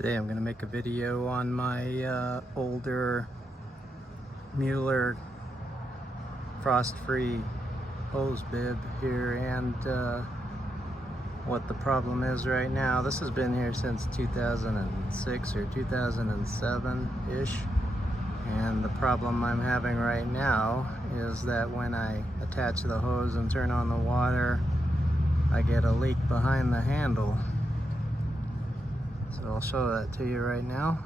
Today I'm going to make a video on my older Mueller frost-free hose bib here and what the problem is right now. This has been here since 2006 or 2007-ish, and the problem I'm having right now is that when I attach the hose and turn on the water, I get a leak behind the handle. So I'll show that to you right now.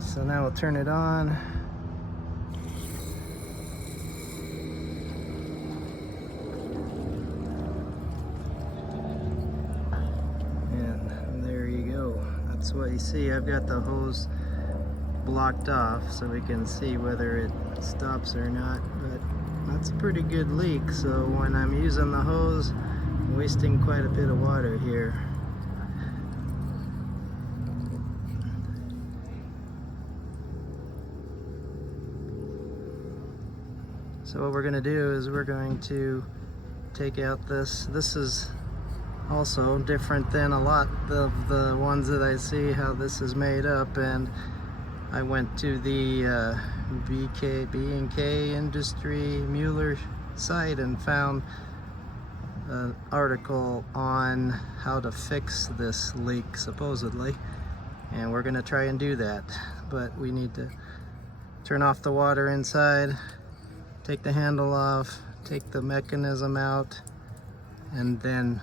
So now we'll turn it on. And there you go. That's what you see. I've got the hose blocked off so we can see whether it stops or not, but that's a pretty good leak. So when I'm using the hose, I'm wasting quite a bit of water here. So what we're going to do is we're going to take out this. This is also different than a lot of the ones that I see how this is made up, and I went to the B&K Industry Mueller site and found an article on how to fix this leak supposedly, and we're going to try and do that. But we need to turn off the water inside, take the handle off, take the mechanism out, and then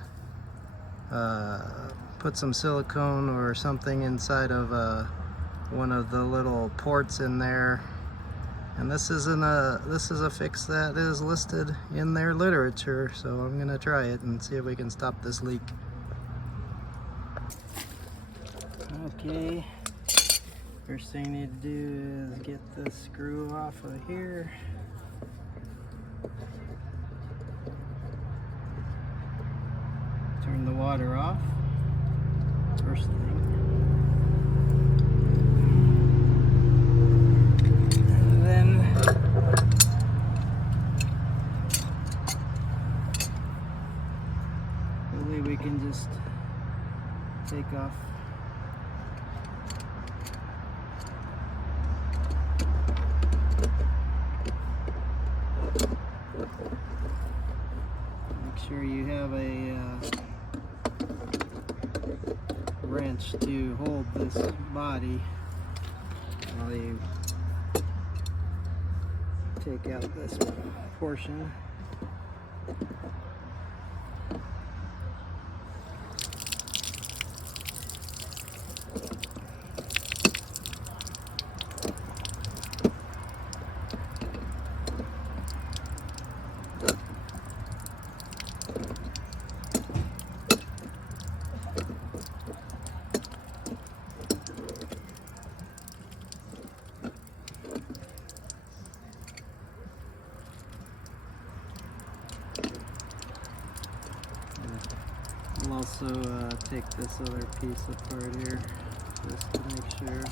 put some silicone or something inside of one of the little ports in there. And this is a fix that is listed in their literature, so I'm gonna try it and see if we can stop this leak. Okay, first thing you need to do is get the screw off of here. Turn the water off, first thing. And then really we can just take off sure you have a wrench to hold this body while you take out this portion. I'll also take this other piece apart here just to make sure.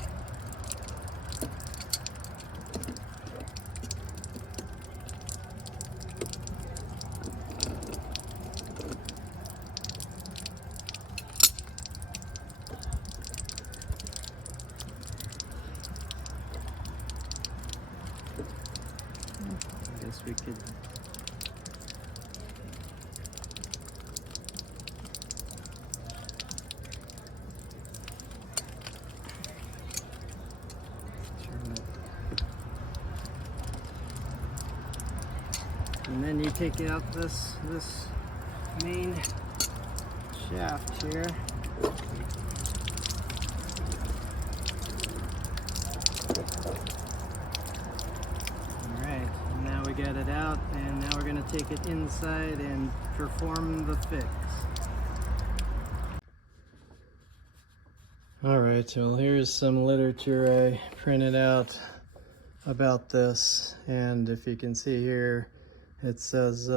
I guess we could and then you take out this main shaft here. Alright, now we got it out, and now we're going to take it inside and perform the fix. Alright, so here's some literature I printed out about this, and if you can see here, it says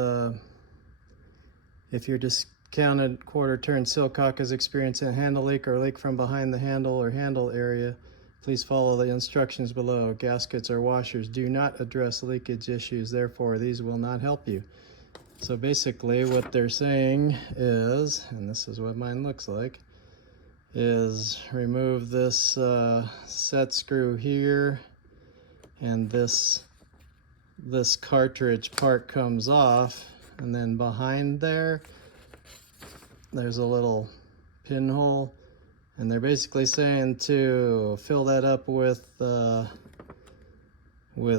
if your discounted quarter turn sillcock is experiencing a handle leak or leak from behind the handle or handle area, please follow the instructions below. Gaskets or washers do not address leakage issues, therefore these will not help you. So basically what they're saying is, and this is what mine looks like, is remove this set screw here, and this cartridge part comes off, and then behind there's a little pinhole, and they're basically saying to fill that up with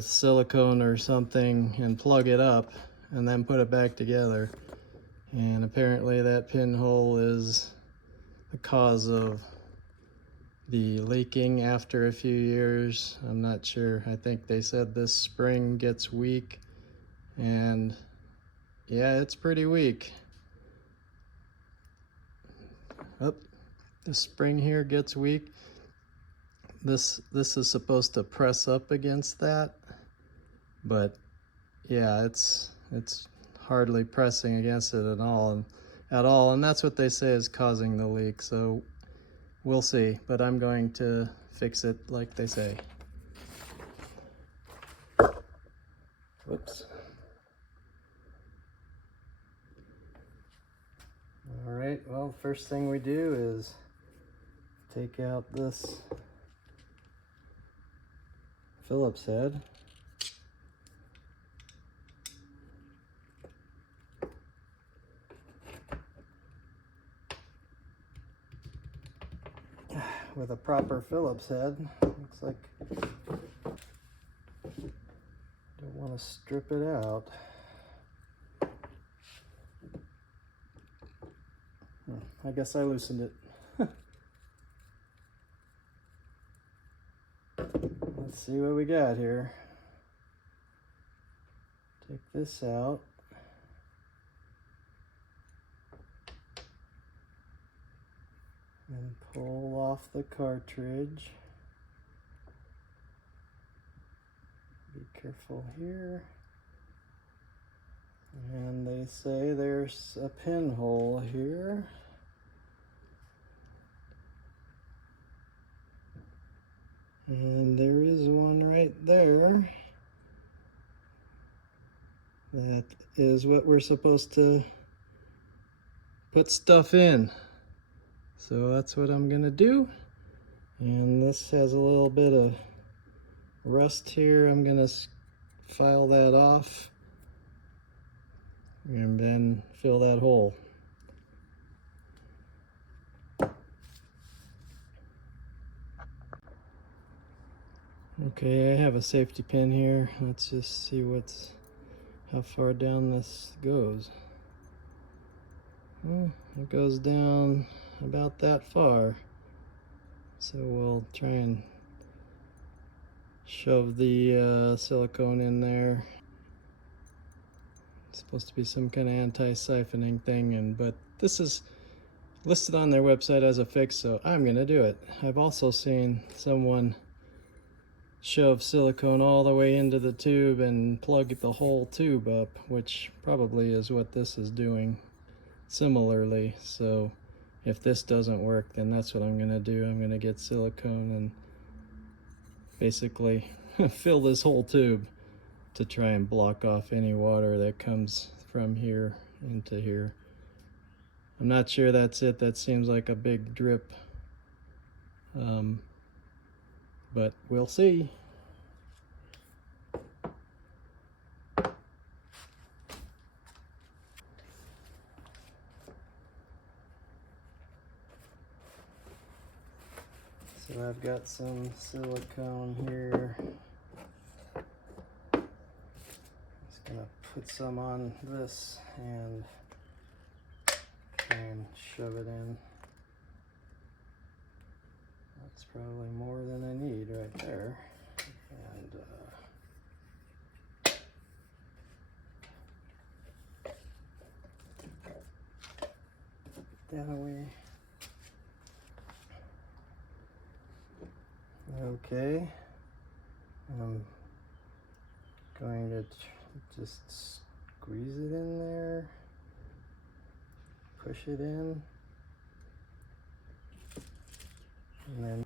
silicone or something and plug it up and then put it back together. And apparently that pinhole is the cause of the leaking after a few years. I'm not sure. I think they said this spring gets weak, and yeah, it's pretty weak. Oh, the spring here gets weak. This is supposed to press up against that, but yeah, it's hardly pressing against it at all, and that's what they say is causing the leak. So we'll see, but I'm going to fix it like they say. Whoops. All right, well, first thing we do is take out this Phillips head. With a proper Phillips head, looks like don't want to strip it out. I guess I loosened it. Let's see what we got here. Take this out. And pull off the cartridge. Be careful here. And they say there's a pinhole here. And there is one right there. That is what we're supposed to put stuff in. So that's what I'm gonna do. And this has a little bit of rust here. I'm gonna file that off and then fill that hole. Okay, I have a safety pin here. Let's just see how far down this goes. Well, it goes down about that far. So we'll try and shove the silicone in there. It's supposed to be some kind of anti-siphoning thing, but this is listed on their website as a fix, so I'm gonna do it. I've also seen someone shove silicone all the way into the tube and plug the whole tube up, which probably is what this is doing similarly. So if this doesn't work, then that's what I'm gonna do. I'm gonna get silicone and basically fill this whole tube to try and block off any water that comes from here into here. I'm not sure that's it. That seems like a big drip. But we'll see. So I've got some silicone here. Just gonna put some on this and try and shove it in. That's probably more than I need right there. And that away. Okay. Going to just squeeze it in there, push it in, and then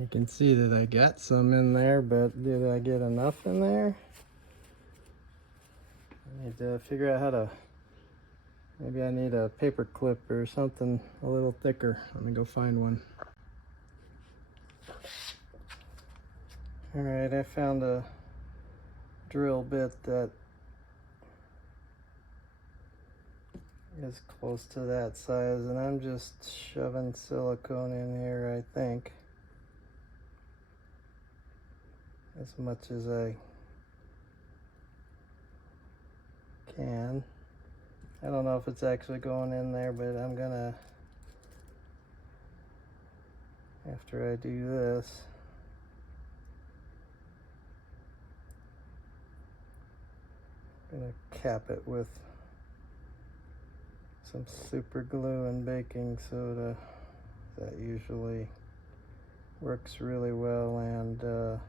you can see that I got some in there, but did I get enough in there? I need to figure out how to, maybe I need a paper clip or something a little thicker. Let me go find one. Alright, I found a drill bit that is close to that size, and I'm just shoving silicone in here, I think, as much as I can. I don't know if it's actually going in there, but I'm gonna, after I do this, I'm gonna cap it with some super glue and baking soda. That usually works really well, and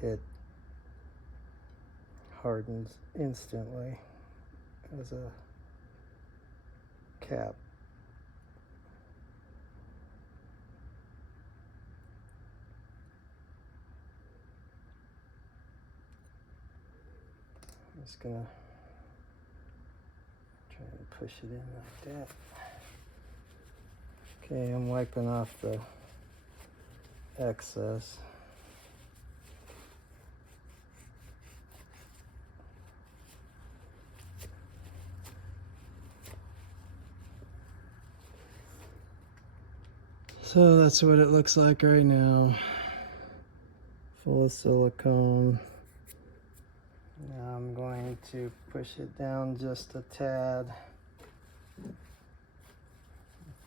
it hardens instantly as a cap. I'm just gonna try and push it in like that. Okay, I'm wiping off the excess. So that's what it looks like right now. Full of silicone. Now I'm going to push it down just a tad with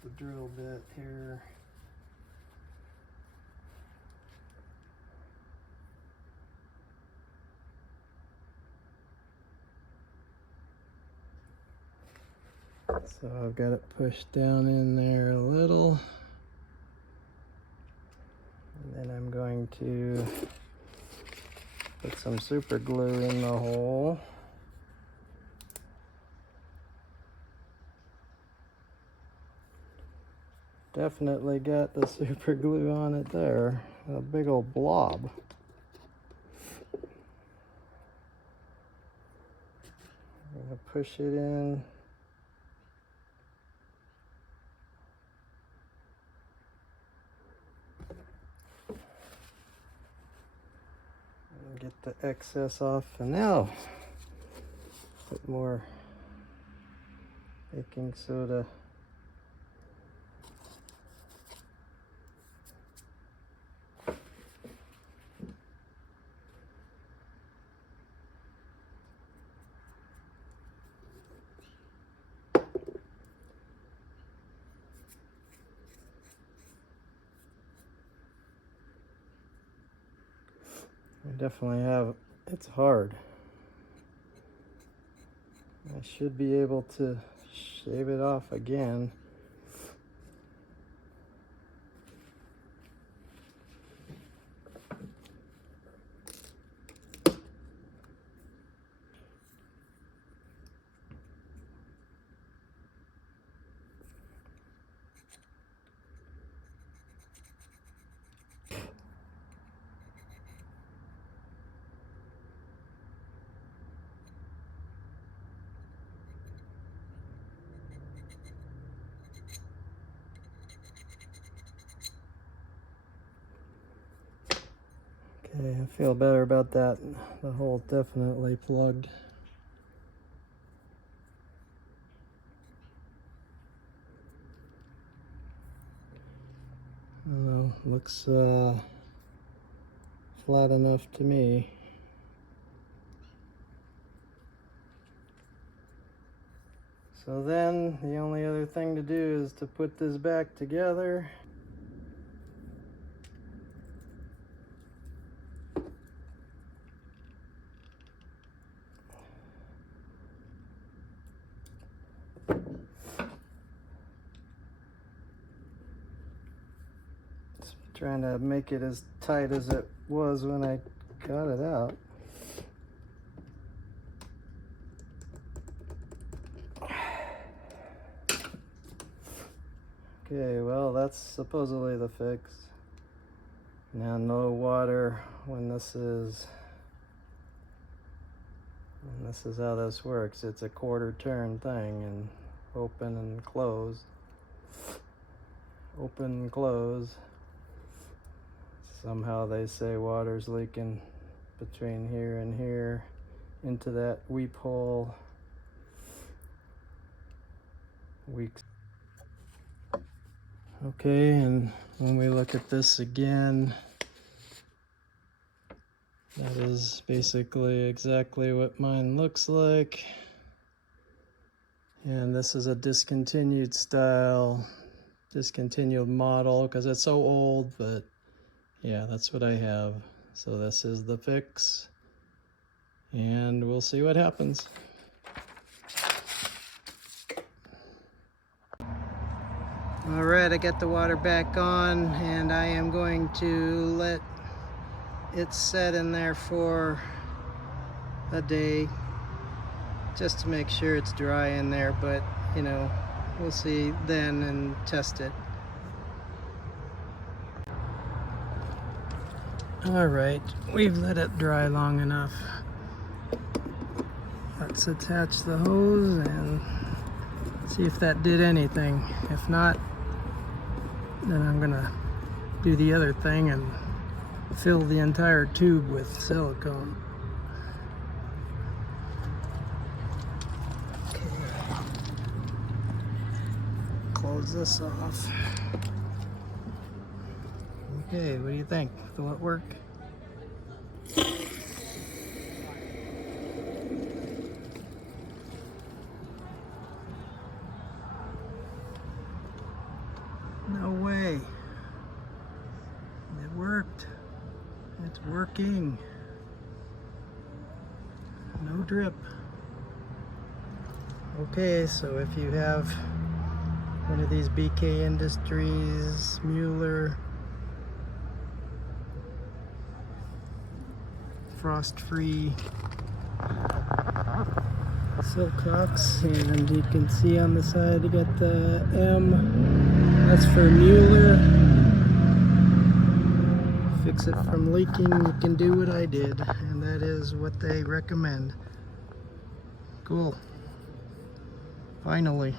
the drill bit here. So I've got it pushed down in there a little. And then I'm going to put some super glue in the hole. Definitely got the super glue on it there. A big old blob. I'm gonna push it in. And get the excess off, and now put more baking soda. I definitely have, it's hard. I should be able to shave it off again. Okay, I feel better about that. The hole definitely plugged. I don't know, looks flat enough to me. So then the only other thing to do is to put this back together. Just trying to make it as tight as it was when I got it out. Okay, well, that's supposedly the fix. Now no water when this is how this works. It's a quarter turn thing, and open and close. Open and close. Somehow they say water's leaking between here and here into that weephole. Weeks. Okay, and when we look at this again, that is basically exactly what mine looks like. And this is a discontinued style, discontinued model, because it's so old, but yeah, that's what I have. So this is the fix, and we'll see what happens. All right, I got the water back on, and I am going to let it set in there for a day just to make sure it's dry in there, but you know, we'll see then and test it. All right, we've let it dry long enough. Let's attach the hose and see if that did anything. If not, then I'm gonna do the other thing and fill the entire tube with silicone. Okay. Close this off. Okay, what do you think? Will it work? No way. It worked. It's working. No drip. Okay, so if you have one of these BK Industries, Mueller, frost-free sillcocks, and you can see on the side you got the M. That's for Mueller. Fix it from leaking, you can do what I did, and that is what they recommend. Cool. Finally.